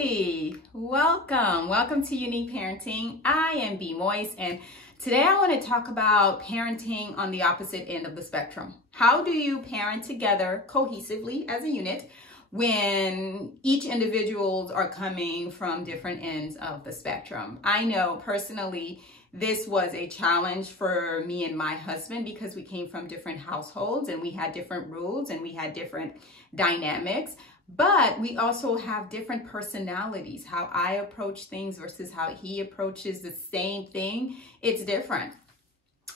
Hi, welcome to Unique Parenting. I am B. Moise, and today I want to talk about parenting on the opposite end of the spectrum. How do you parent together cohesively as a unit when each individuals are coming from different ends of the spectrum? I know personally this was a challenge for me and my husband because we came from different households and we had different rules and we had different dynamics. But we also have different personalities. How I approach things versus how he approaches the same thing, it's different.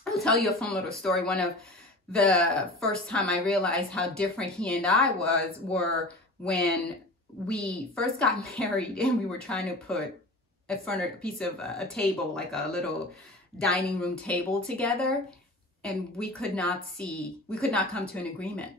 I'll tell you a fun little story. One of the first time I realized how different he and I were when we first got married and we were trying to put a piece of a table, like a little dining room table together, and we could not come to an agreement.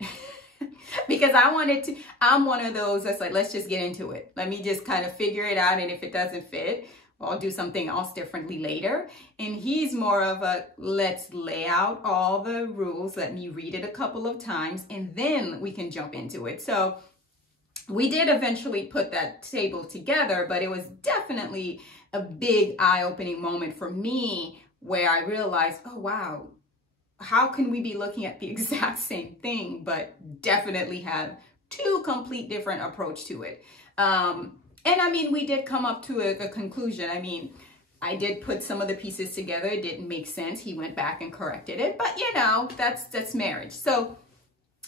Because I'm one of those that's like, let's just get into it. Let me just kind of figure it out. And if it doesn't fit, I'll do something else differently later. And he's more of a, let's lay out all the rules. Let me read it a couple of times and then we can jump into it. So we did eventually put that table together, but it was definitely a big eye-opening moment for me where I realized, oh, wow, how can we be looking at the exact same thing, but definitely have two complete different approach to it? And I mean, we did come up to a conclusion. I mean, I did put some of the pieces together. It didn't make sense. He went back and corrected it, but you know, that's marriage. So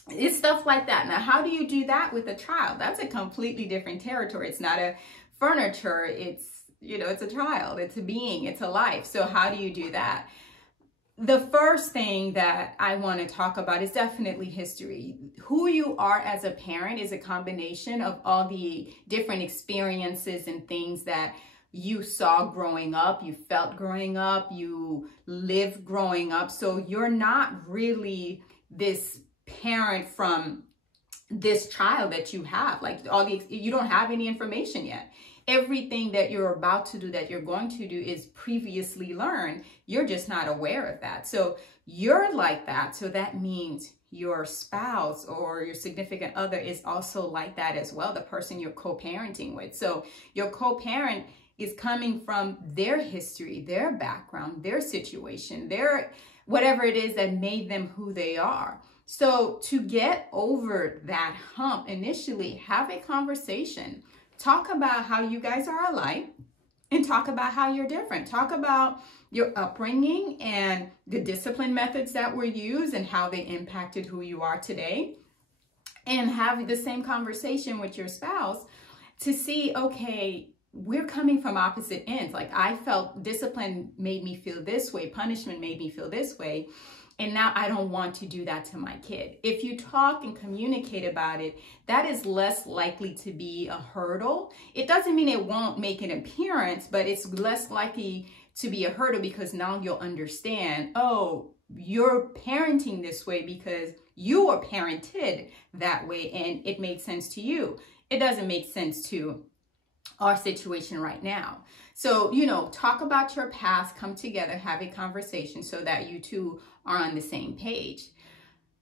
it's stuff like that. Now, how do you do that with a child? That's a completely different territory. It's not a furniture. It's, you know, it's a child, it's a being, it's a life. So how do you do that? The first thing that I want to talk about is definitely history. Who you are as a parent is a combination of all the different experiences and things that you saw growing up, you felt growing up, you lived growing up. So you're not really this parent from this child that you have. Like you don't have any information yet. Everything that you're about to do, that you're going to do, is previously learned. You're just not aware of that. So you're like that. So that means your spouse or your significant other is also like that as well, the person you're co-parenting with. So your co-parent is coming from their history, their background, their situation, their whatever it is that made them who they are. So to get over that hump, initially have a conversation. Talk about how you guys are alike and talk about how you're different. Talk about your upbringing and the discipline methods that were used and how they impacted who you are today. And have the same conversation with your spouse to see, okay, we're coming from opposite ends. Like I felt discipline made me feel this way, punishment made me feel this way. And now I don't want to do that to my kid. If you talk and communicate about it, that is less likely to be a hurdle. It doesn't mean it won't make an appearance, but it's less likely to be a hurdle because now you'll understand, oh, you're parenting this way because you were parented that way and it made sense to you. It doesn't make sense to our situation right now. So, you know, talk about your past, come together, have a conversation so that you two are on the same page.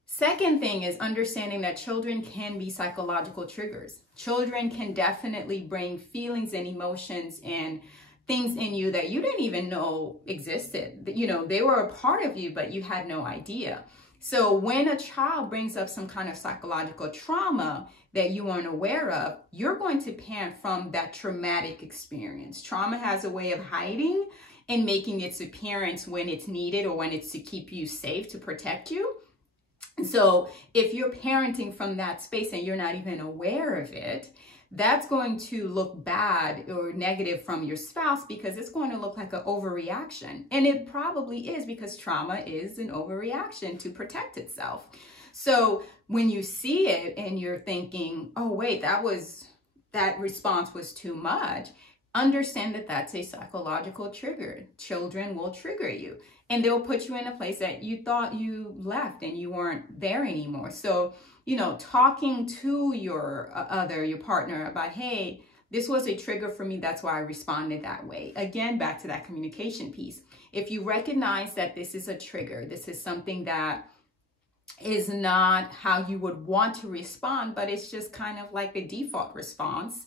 Second thing is understanding that children can be psychological triggers. Children can definitely bring feelings and emotions and things in you that you didn't even know existed. You know, they were a part of you, but you had no idea. So when a child brings up some kind of psychological trauma that you aren't aware of, you're going to parent from that traumatic experience. Trauma has a way of hiding and making its appearance when it's needed or when it's to keep you safe, to protect you. So if you're parenting from that space and you're not even aware of it, that's going to look bad or negative from your spouse because it's going to look like an overreaction. And it probably is because trauma is an overreaction to protect itself. So when you see it and you're thinking, oh, wait, that response was too much, understand that that's a psychological trigger. Children will trigger you and they'll put you in a place that you thought you left and you weren't there anymore. So, you know, talking to your your partner about, hey, this was a trigger for me. That's why I responded that way. Again, back to that communication piece. If you recognize that this is a trigger, this is something that is not how you would want to respond, but it's just kind of like the default response,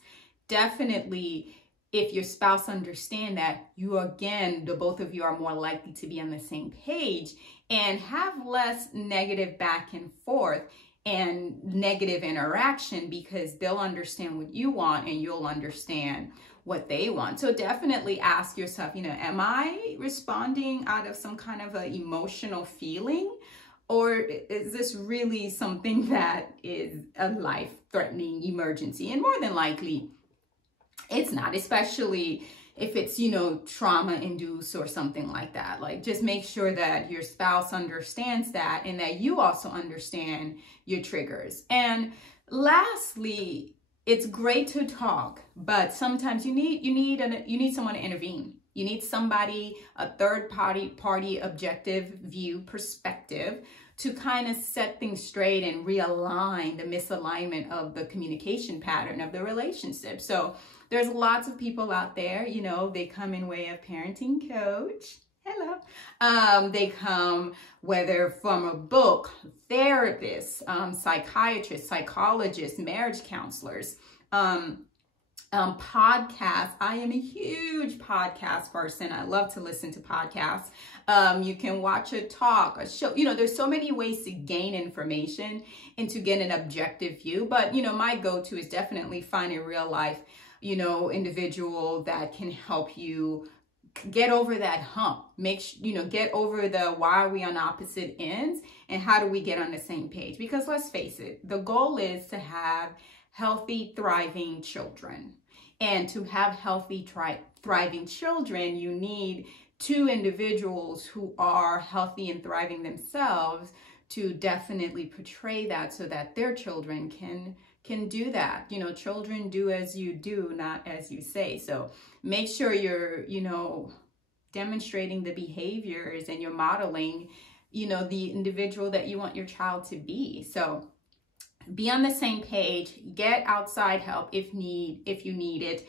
definitely, if your spouse understand that, you again, the both of you are more likely to be on the same page and have less negative back and forth and negative interaction, because they'll understand what you want and you'll understand what they want. So definitely ask yourself, am I responding out of some kind of an emotional feeling? Or is this really something that is a life-threatening emergency? And more than likely, it's not, especially if it's, trauma-induced or something like that. Like, just make sure that your spouse understands that and that you also understand your triggers. And lastly, it's great to talk, but sometimes you need someone to intervene. You need somebody, a third party objective view perspective, to kind of set things straight and realign the misalignment of the communication pattern of the relationship. So there's lots of people out there, they come in way of parenting coach. Hello. They come whether from a book, therapists, psychiatrists, psychologists, marriage counselors, podcasts. I am a huge podcast person. I love to listen to podcasts. You can watch a talk, a show. There's so many ways to gain information and to get an objective view. But, my go-to is definitely find a real life, individual that can help you get over that hump. Get over the why are we on opposite ends and how do we get on the same page? Because let's face it, the goal is to have healthy, thriving children. And to have healthy, thriving children, you need two individuals who are healthy and thriving themselves to definitely portray that so that their children can do that. Children do as you do, not as you say. So make sure you're, demonstrating the behaviors and you're modeling, the individual that you want your child to be. So be on the same page, get outside help if you need it.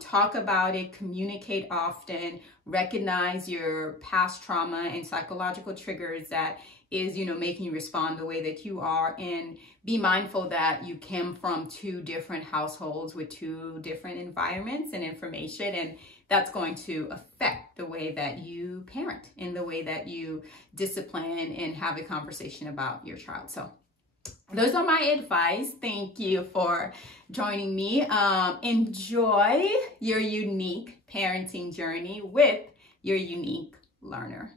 Talk about it, communicate often, recognize your past trauma and psychological triggers that is, making you respond the way that you are, and be mindful that you came from two different households with two different environments and information, and that's going to affect the way that you parent and the way that you discipline and have a conversation about your child. So those are my advice. Thank you for joining me. Enjoy your unique parenting journey with your unique learner.